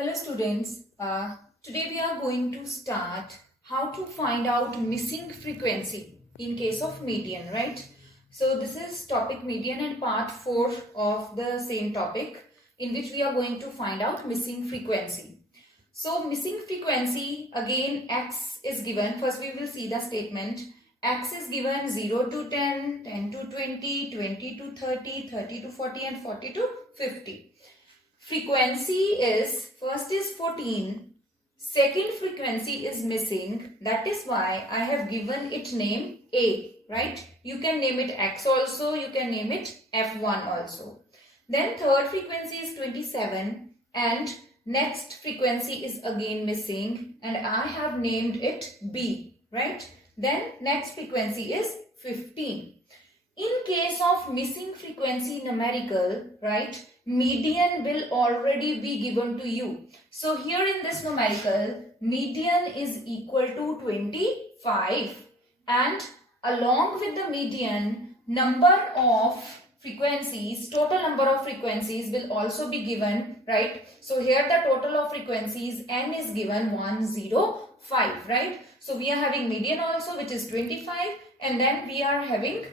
Hello students, today we are going to start how to find out missing frequency in case of median, right? So this is topic median and part 4 of the same topic in which we are going to find out missing frequency. So missing frequency, again x is given. First we will see the statement. X is given 0 to 10, 10 to 20, 20 to 30, 30 to 40 and 40 to 50. Frequency is, first is 14, second frequency is missing, that is why I have given it name A, right? You can name it X also, you can name it F1 also. Then third frequency is 27 and next frequency is again missing and I have named it B, right? Then next frequency is 15. In case of missing frequency numerical, right, median will already be given to you. So here in this numerical, median is equal to 25 and along with the median, number of frequencies, total number of frequencies will also be given, right? So here the total of frequencies n is given 105, right? So we are having median also, which is 25, and then we are having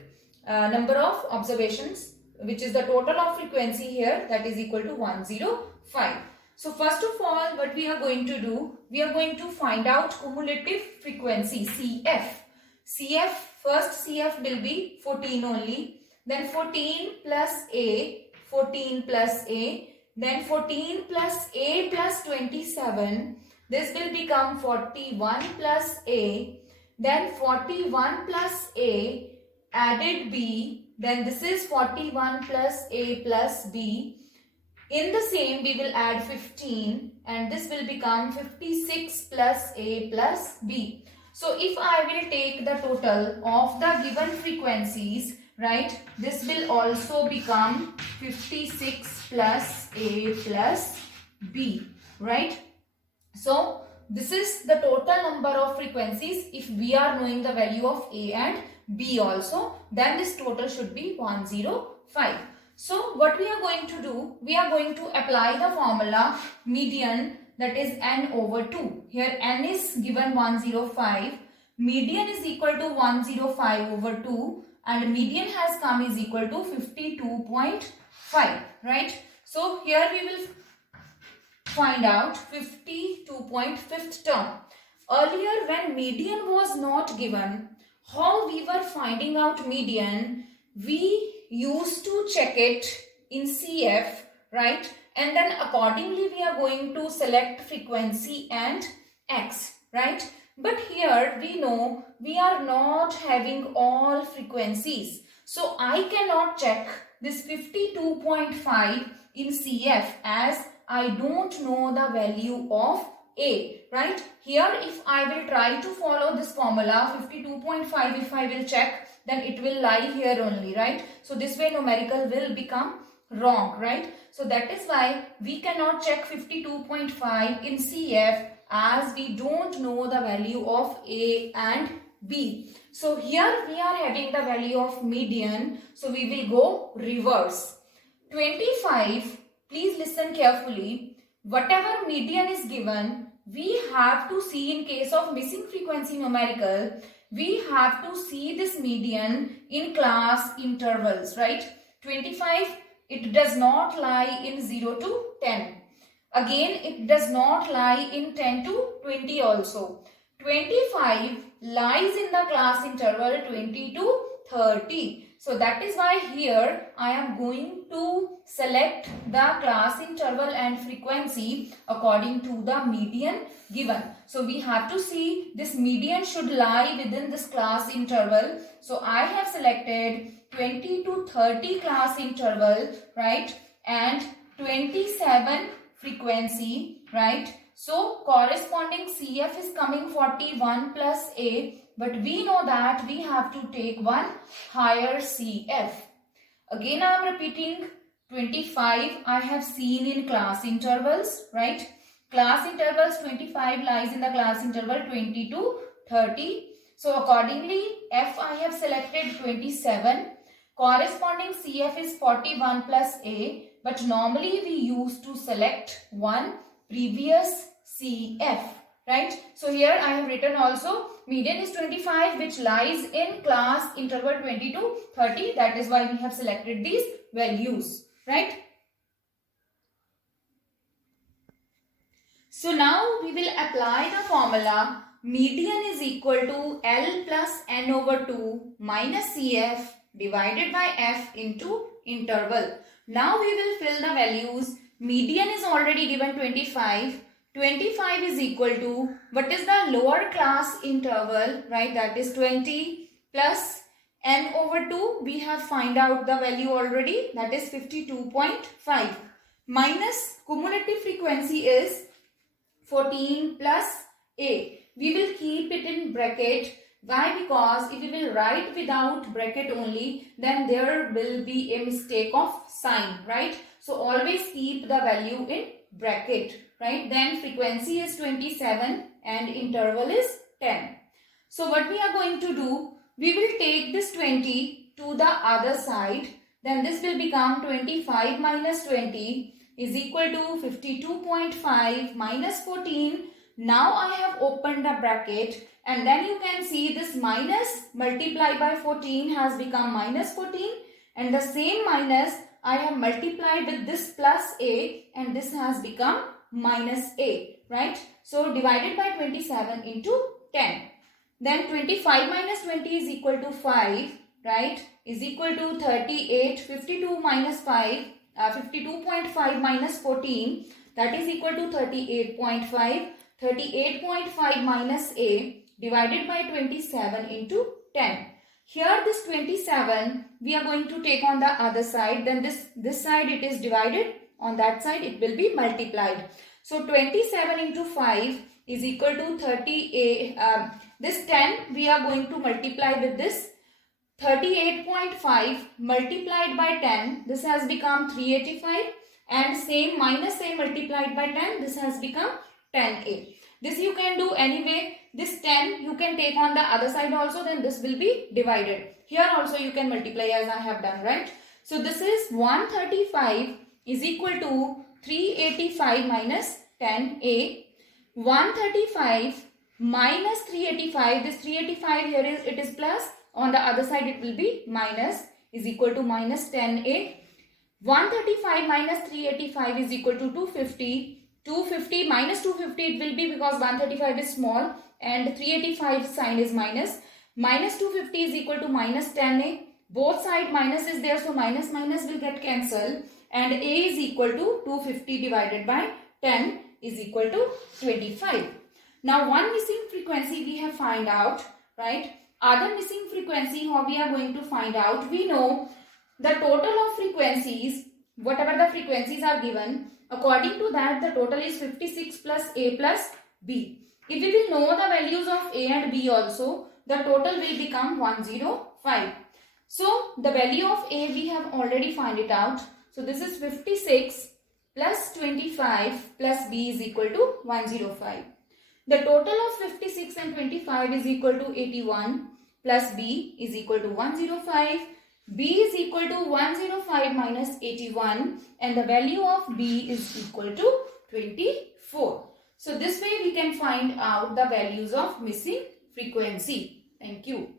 number of observations, which is the total of frequency here, that is equal to 105. So first of all, what we are going to do, we are going to find out cumulative frequency CF. First CF will be 14 only, then 14 plus A, 14 plus A, then 14 plus A plus 27, this will become 41 plus A, then 41 plus A added B, then this is 41 plus A plus B. In the same we will add 15 and this will become 56 plus A plus B. So if I will take the total of the given frequencies, right, this will also become 56 plus A plus B, right? So this is the total number of frequencies. If we are knowing the value of A and B also, then this total should be 105. So what we are going to do, we are going to apply the formula median, that is n over 2. Here n is given 105, median is equal to 105 over 2 and median has come is equal to 52.5, right? So here we will find out 52.5th term. Earlier when median was not given, how we were finding out median, we used to check it in CF, right? And then accordingly we are going to select frequency and X, right? But here we know we are not having all frequencies. So I cannot check this 52.5 in CF as I don't know the value of A, right? Here if I will try to follow this formula 52.5, if I will check, then it will lie here only, right? So this way numerical will become wrong, right? So that is why we cannot check 52.5 in CF as we don't know the value of A and B. So here we are having the value of median, so we will go reverse. 25, please listen carefully. Whatever median is given, we have to see in case of missing frequency numerical, we have to see this median in class intervals, right? 25, it does not lie in 0 to 10. Again, it does not lie in 10 to 20 also. 25 lies in the class interval 20 to 30. So that is why here I am going to select the class interval and frequency according to the median given. So we have to see this median should lie within this class interval. So I have selected 20 to 30 class interval, right? And 27 frequency, right? So corresponding CF is coming 41 plus A, but we know that we have to take one higher CF. Again I am repeating, 25 I have seen in class intervals, right? Class intervals 25 lies in the class interval 20 to 30. So accordingly F I have selected 27. Corresponding CF is 41 plus A, but normally we used to select one previous CF, right? So here I have written also median is 25, which lies in class interval 20 to 30. That is why we have selected these values, right? So now we will apply the formula median is equal to L plus N over 2 minus CF divided by F into interval. Now we will fill the values. Median is already given 25. 25 is equal to, what is the lower class interval, right? That is 20 plus N over 2. We have find out the value already, that is 52.5. Minus cumulative frequency is 14 plus A. We will keep it in bracket. Why? Because if we will write without bracket only, then there will be a mistake of sign, right? So always keep the value in bracket, right? Then frequency is 27 and interval is 10. So what we are going to do, we will take this 20 to the other side. Then this will become 25 minus 20 is equal to 52.5 minus 14. Now I have opened the bracket, and then you can see this minus multiplied by 14 has become minus 14, and the same minus I have multiplied with this plus A, and this has become minus A, right? So divided by 27 into 10. Then 25 minus 20 is equal to 5, right? Is equal to 38. 52 minus 5. 52.5 minus 14, that is equal to 38.5. 38.5 minus A divided by 27 into 10. Here this 27 we are going to take on the other side. Then this side it is divided. On that side it will be multiplied. So 27 into 5 is equal to 38. This 10 we are going to multiply with this. 38.5 multiplied by 10, this has become 385, and same minus A multiplied by 10, this has become 10A. This you can do anyway. This 10 you can take on the other side also, then this will be divided. Here also you can multiply as I have done, right? So this is 135 is equal to 385 minus 10A. 135 minus 385, this 385 here is, it is plus. On the other side it will be minus, is equal to minus 10A. 135 minus 385 is equal to 250. 250 minus 250 it will be, because 135 is small and 385 sign is minus. Minus 250 is equal to minus 10A. Both side minus is there, so minus minus will get cancelled, and A is equal to 250 divided by 10 is equal to 25. Now one missing frequency we have find out, right? Other missing frequency, how we are going to find out? We know the total of frequencies, whatever the frequencies are given, according to that the total is 56 plus A plus B. If we will know the values of A and B also, the total will become 105. So the value of A we have already find it out. So this is 56 plus 25 plus B is equal to 105. The total of 56 and 25 is equal to 81 plus B is equal to 105. B is equal to 105 minus 81, and the value of B is equal to 24. So this way we can find out the values of missing frequency. Thank you.